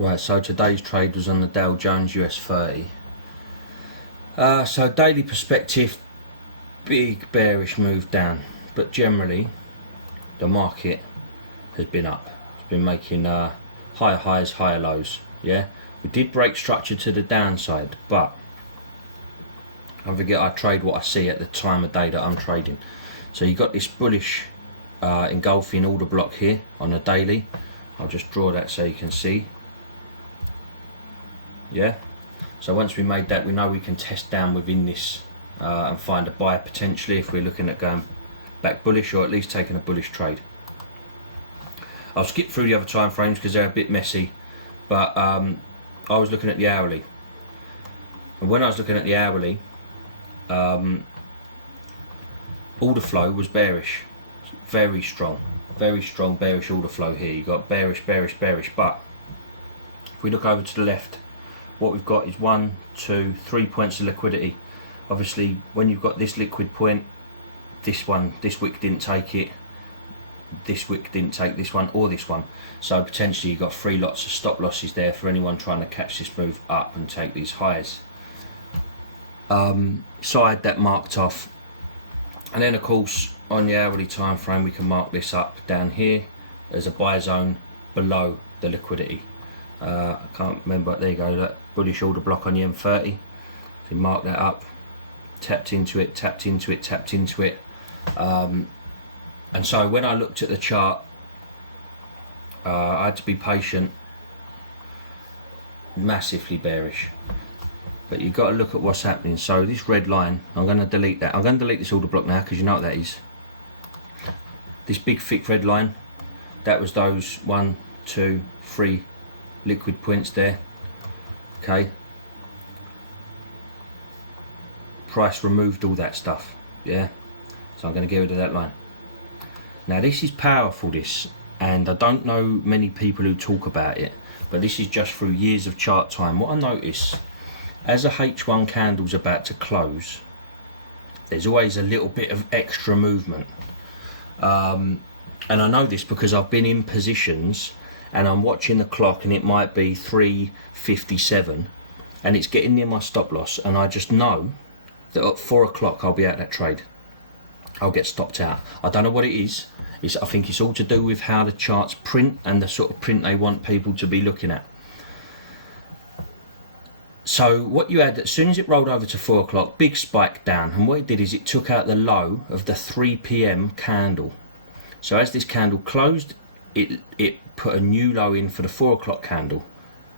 Right, so today's trade was on the Dow Jones US30. So daily perspective, big bearish move down, but generally the market has been up. It's been making higher highs, higher lows. Yeah, we did break structure to the downside, but don't forget I trade what I see at the time of day that I'm trading. So you got this bullish engulfing order block here on the daily. I'll just draw that so you can see. Yeah, so once we made that, we know we can test down within this and find a buy potentially if we're looking at going back bullish, or at least taking a bullish trade. I'll skip through the other time frames because they're a bit messy, but I was looking at the hourly, and when I was looking at the hourly, order flow was bearish, very strong bearish order flow here. You got bearish, bearish, bearish, but if we look over to the left, what we've got is 1, 2, 3 points of liquidity. Obviously, when you've got this liquid point, this wick didn't take it, this wick didn't take this one or this one. So potentially you've got 3 lots of stop losses there for anyone trying to catch this move up and take these highs. So I had that marked off. And then of course, on the hourly time frame, we can mark this up down here as a buy zone below the liquidity. I can't remember, there you go, that bullish order block on the M30. So mark that up, tapped into it, tapped into it, tapped into it. And so when I looked at the chart, I had to be patient. Massively bearish. But you've got to look at what's happening. So this red line, I'm going to delete that. I'm going to delete this order block now because you know what that is. This big thick red line, that was those 1, 2, 3 liquid points there. Okay, price removed all that stuff. Yeah, so I'm going to get rid of that line. Now this is powerful, this, and I don't know many people who talk about it, but this is just through years of chart time. What I notice, as a H1 candle's about to close, there's always a little bit of extra movement, and I know this because I've been in positions and I'm watching the clock and it might be 3:57 and it's getting near my stop loss, and I just know that at 4 o'clock I'll be out that trade. I'll get stopped out. I don't know what it is. I think it's all to do with how the charts print and the sort of print they want people to be looking at. So what you had, as soon as it rolled over to 4 o'clock, big spike down, and what it did is it took out the low of the 3 p.m. candle. So as this candle closed, it put a new low in for the 4 o'clock candle,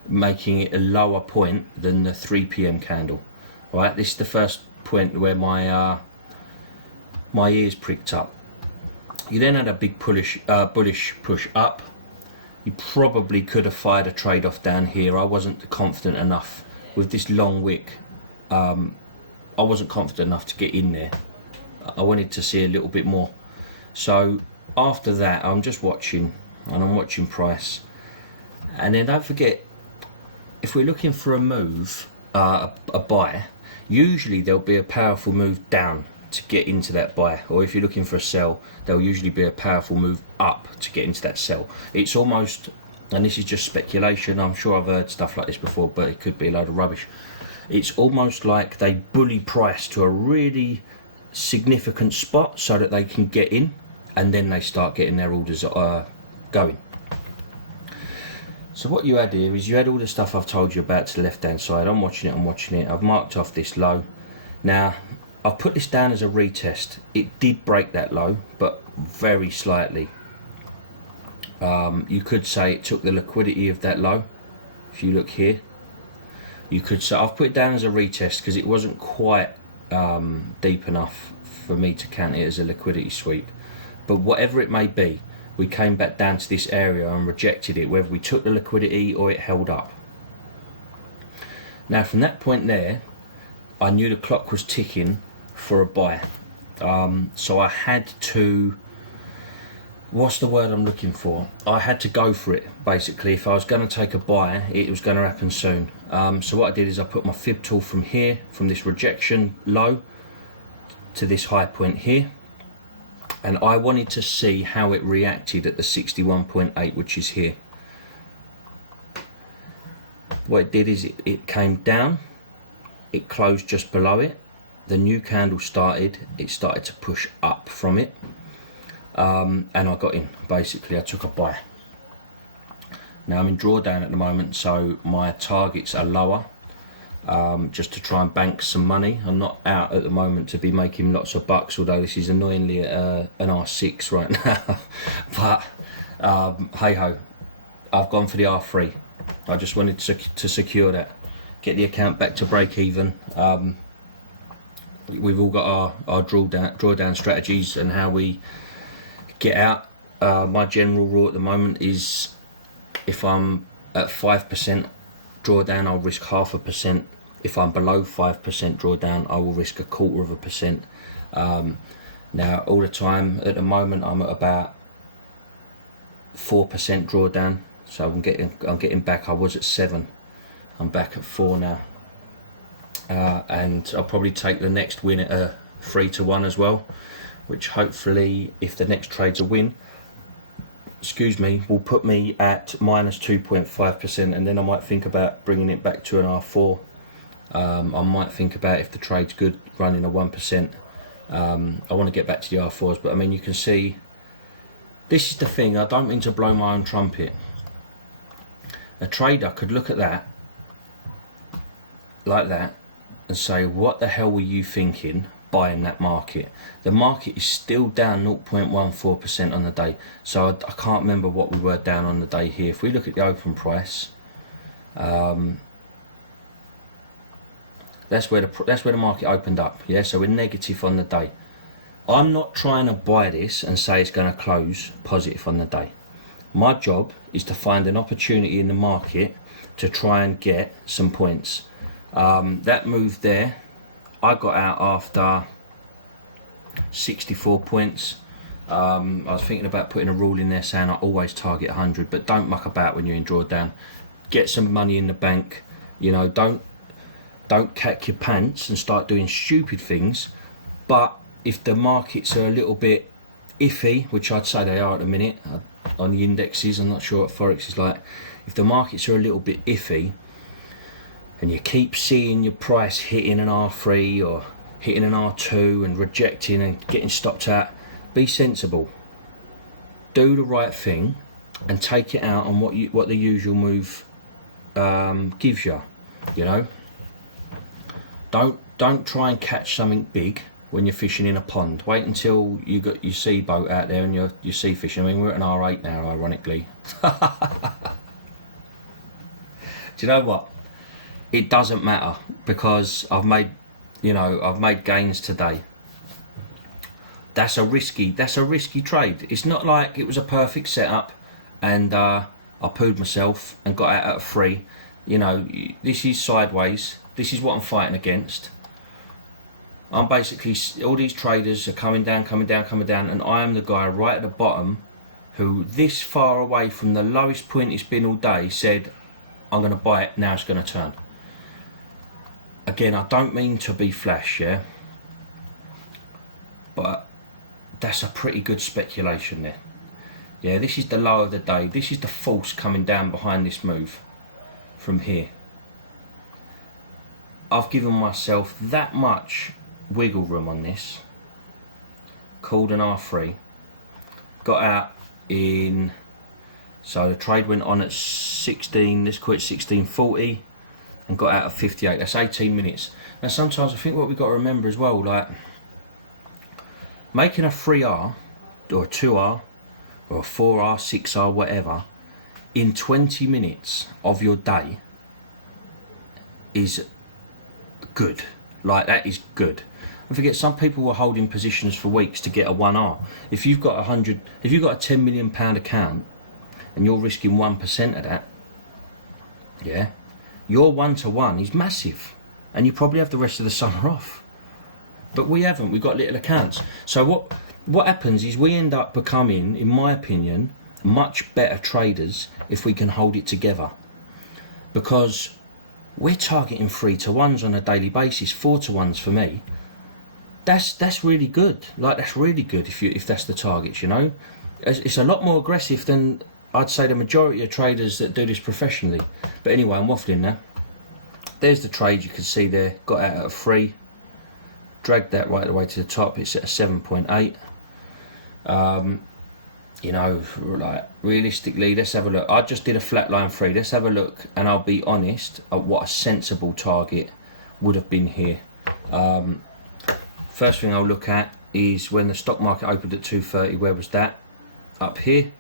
making it a lower point than the 3 p.m. candle. Right, this is the first point where my ears pricked up. You then had a big bullish push up. You probably could have fired a trade off down here. I wasn't confident enough with this long wick. I wasn't confident enough to get in there. I wanted to see a little bit more. So after that, I'm just watching, and I'm watching price. And then don't forget, if we're looking for a move, a buy, usually there'll be a powerful move down to get into that buy, or if you're looking for a sell, there'll usually be a powerful move up to get into that sell. It's almost, and this is just speculation, I'm sure I've heard stuff like this before, but it could be a load of rubbish. It's almost like they bully price to a really significant spot so that they can get in, and then they start getting their orders going. So what you had here is you had all the stuff I've told you about to the left hand side. I'm watching it. I've marked off this low. Now I've put this down as a retest. It did break that low, but very slightly. You could say it took the liquidity of that low. If you look here, you could say I've put it down as a retest because it wasn't quite deep enough for me to count it as a liquidity sweep. But whatever it may be, we came back down to this area and rejected it, whether we took the liquidity or it held up. Now from that point there, I knew the clock was ticking for a buy. So I had to, what's the word I'm looking for? I had to go for it, basically. If I was going to take a buy, it was going to happen soon. So what I did is I put my fib tool from here, from this rejection low to this high point here. And I wanted to see how it reacted at the 61.8, which is here. what it did is it came down, it closed just below it, the new candle started, it started to push up from it, and I got in. Basically I took a buy. Now I'm in drawdown at the moment, so my targets are lower, just to try and bank some money. I'm not out at the moment to be making lots of bucks, although this is annoyingly an R6 right now. But hey ho, I've gone for the R3. I just wanted to secure that, get the account back to break even. We've all got our drawdown strategies and how we get out. My general rule at the moment is, if I'm at 5% drawdown, I'll risk 0.5%. If I'm below 5% drawdown, I will risk 0.25%. Now, all the time at the moment, I'm at about 4% drawdown, so I'm getting back. I was at 7. I'm back at 4 now, and I'll probably take the next win at a 3-1 as well, which hopefully, if the next trade's a win, will put me at minus 2.5%, and then I might think about bringing it back to an R4. I might think about, if the trade's good, running a 1%. I want to get back to the R4s, but I mean, you can see, this is the thing, I don't mean to blow my own trumpet. A trader could look at that, like that, and say, what the hell were you thinking buying that market? The market is still down 0.14% on the day, so I can't remember what we were down on the day here. If we look at the open price, that's where the market opened up. Yeah, so we're negative on the day. I'm not trying to buy this and say it's going to close positive on the day. My job is to find an opportunity in the market to try and get some points. That move there, I got out after 64 points. I was thinking about putting a rule in there saying I always target 100, but don't muck about when you're in drawdown. Get some money in the bank. You know, don't cack your pants and start doing stupid things. But if the markets are a little bit iffy, which I'd say they are at the minute on the indexes, I'm not sure what Forex is like. If the markets are a little bit iffy, and you keep seeing your price hitting an R3 or hitting an R2 and rejecting and getting stopped out, be sensible. Do the right thing and take it out on what the usual move gives you. You know, don't try and catch something big when you're fishing in a pond. Wait until you got your sea boat out there and you're sea fishing. I mean, we're at an R8 now, ironically. Do you know what? It doesn't matter, because I've made gains today. That's a risky trade. It's not like it was a perfect setup and I pooed myself and got out at a 3. You know, this is sideways. This is what I'm fighting against. I'm basically, all these traders are coming down, and I am the guy right at the bottom who, this far away from the lowest point it's been all day, said, I'm going to buy it, now it's going to turn. Again, I don't mean to be flash, yeah, but that's a pretty good speculation there. Yeah, this is the low of the day. This is the false coming down behind this move from here. I've given myself that much wiggle room on this. Called an R3. Got out in, so the trade went on at 16, let's call it 16.40. And got out of 58. That's 18 minutes. Now sometimes I think what we've got to remember as well, like making a 3R or a 2R or a 4R, 6R, whatever, in 20 minutes of your day is good. Like, that is good. And forget, some people were holding positions for weeks to get a 1R. If you've got a 10 million pound account and you're risking 1% of that, yeah, your 1-to-1 is massive, and you probably have the rest of the summer off. But we haven't. We've got little accounts. So what happens is we end up becoming, in my opinion, much better traders if we can hold it together, because we're targeting 3-to-1s on a daily basis, 4-to-1s for me. That's really good. Like, that's really good if that's the targets. You know, it's a lot more aggressive than I'd say the majority of traders that do this professionally. But anyway, I'm waffling now. There's the trade you can see there, got out at a 3, dragged that right the way to the top, it's at a 7.8. You know, like realistically, let's have a look. I just did a flatline 3, let's have a look, and I'll be honest at what a sensible target would have been here. First thing I'll look at is when the stock market opened at 230, where was that? Up here.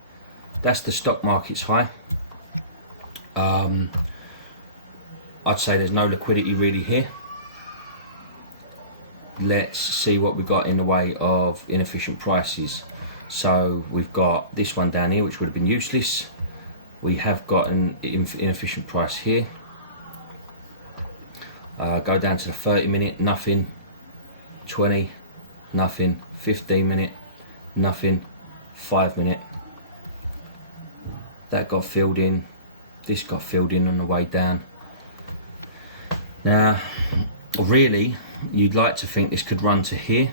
That's the stock market's high. I'd say there's no liquidity really here. Let's see what we got in the way of inefficient prices. So we've got this one down here, which would have been useless. We have got an inefficient price here. Go down to the 30-minute, nothing. 20, nothing. 15-minute, nothing. 5-minute. That got filled in. This got filled in on the way down. Now, really, you'd like to think this could run to here,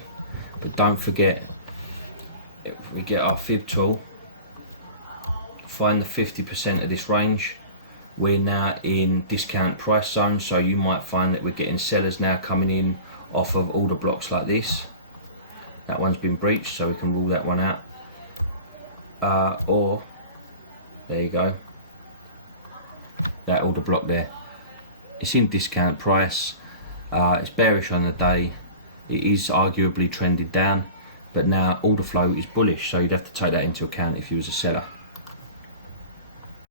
but don't forget, if we get our fib tool, find the 50% of this range, we're now in discount price zone, so you might find that we're getting sellers now coming in off of order blocks like this. That one's been breached, so we can rule that one out. Or, there you go, that order block there. It's in discount price, it's bearish on the day, it is arguably trended down, but now order flow is bullish, so you'd have to take that into account if you was a seller.